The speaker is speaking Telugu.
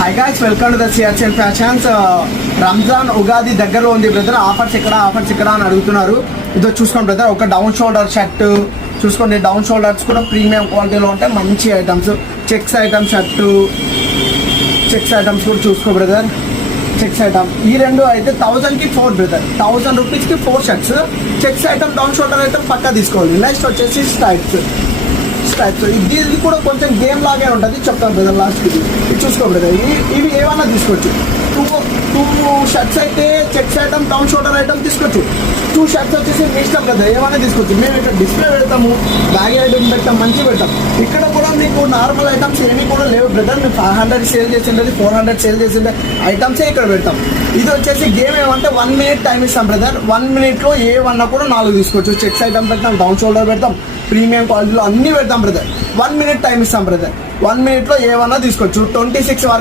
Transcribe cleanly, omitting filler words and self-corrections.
Hi guys, welcome to the Siachen fashions. Ramzan Ugadi దగ్గరలో ఉంది బ్రదర్. ఆఫర్స్ ఎక్కడ అని అడుగుతున్నారు. ఇదో చూసుకోండి బ్రదర్, ఒక డౌన్ షోల్డర్ షర్ట్ చూసుకోండి. డౌన్ షోల్డర్స్ కూడా ప్రీమియం క్వాలిటీలో ఉంటాయి, మంచి items. Checks item shirt, checks items కూడా చూసుకో బ్రదర్. చెక్స్ ఐటమ్ ఈ రెండు అయితే 1000కి 4 బ్రదర్. 1000 రూపీస్కి 4 shirts. Checks item, down shoulder item పక్కా తీసుకోవాలి. నెక్స్ట్ వచ్చేసి స్ట్రైప్స్. ఇది కూడా కొంచెం గేమ్ లాగే ఉంటుంది, చెప్తాను బ్రదర్ లాస్ట్. ఇది చూసుకో బ్రదర్, ఇవి ఏమన్నా తీసుకోవచ్చు. టూ షర్ట్స్ అయితే checks item, down shoulder item తీసుకోవచ్చు. 2 షర్ట్స్ వచ్చేసి మీ ఇష్టం కదా, ఏమైనా తీసుకోవచ్చు. మేము ఇక్కడ డిస్ప్లే పెడతాము, బ్యాగ్ ఐటమ్ పెడతాం, మంచి పెడతాం. ఇక్కడ కూడా మీకు నార్మల్ ఐటమ్స్ ఏమీ కూడా లేవు బ్రదర్. మేము 500 సేల్ చేసిండేది, 400 సేల్ చేసిండే ఐటమ్సే ఇక్కడ పెడతాం. ఇది వచ్చేసి గేమ్ ఏమంటే 1 మినిట్ టైం ఇస్తాం బ్రదర్. 1 మినిట్లో ఏమన్నా కూడా 4 తీసుకోవచ్చు. చెక్స్ ఐటమ్ పెడతాం, డౌన్ షోల్డర్ పెడతాం, ప్రీమియం క్వాలిటీలో అన్నీ పెడతాం బ్రదర్. 1 మినిట్ టైం ఇస్తాం బ్రదర్. 1 మినిట్లో ఏమన్నా తీసుకోవచ్చు. 26 వరకు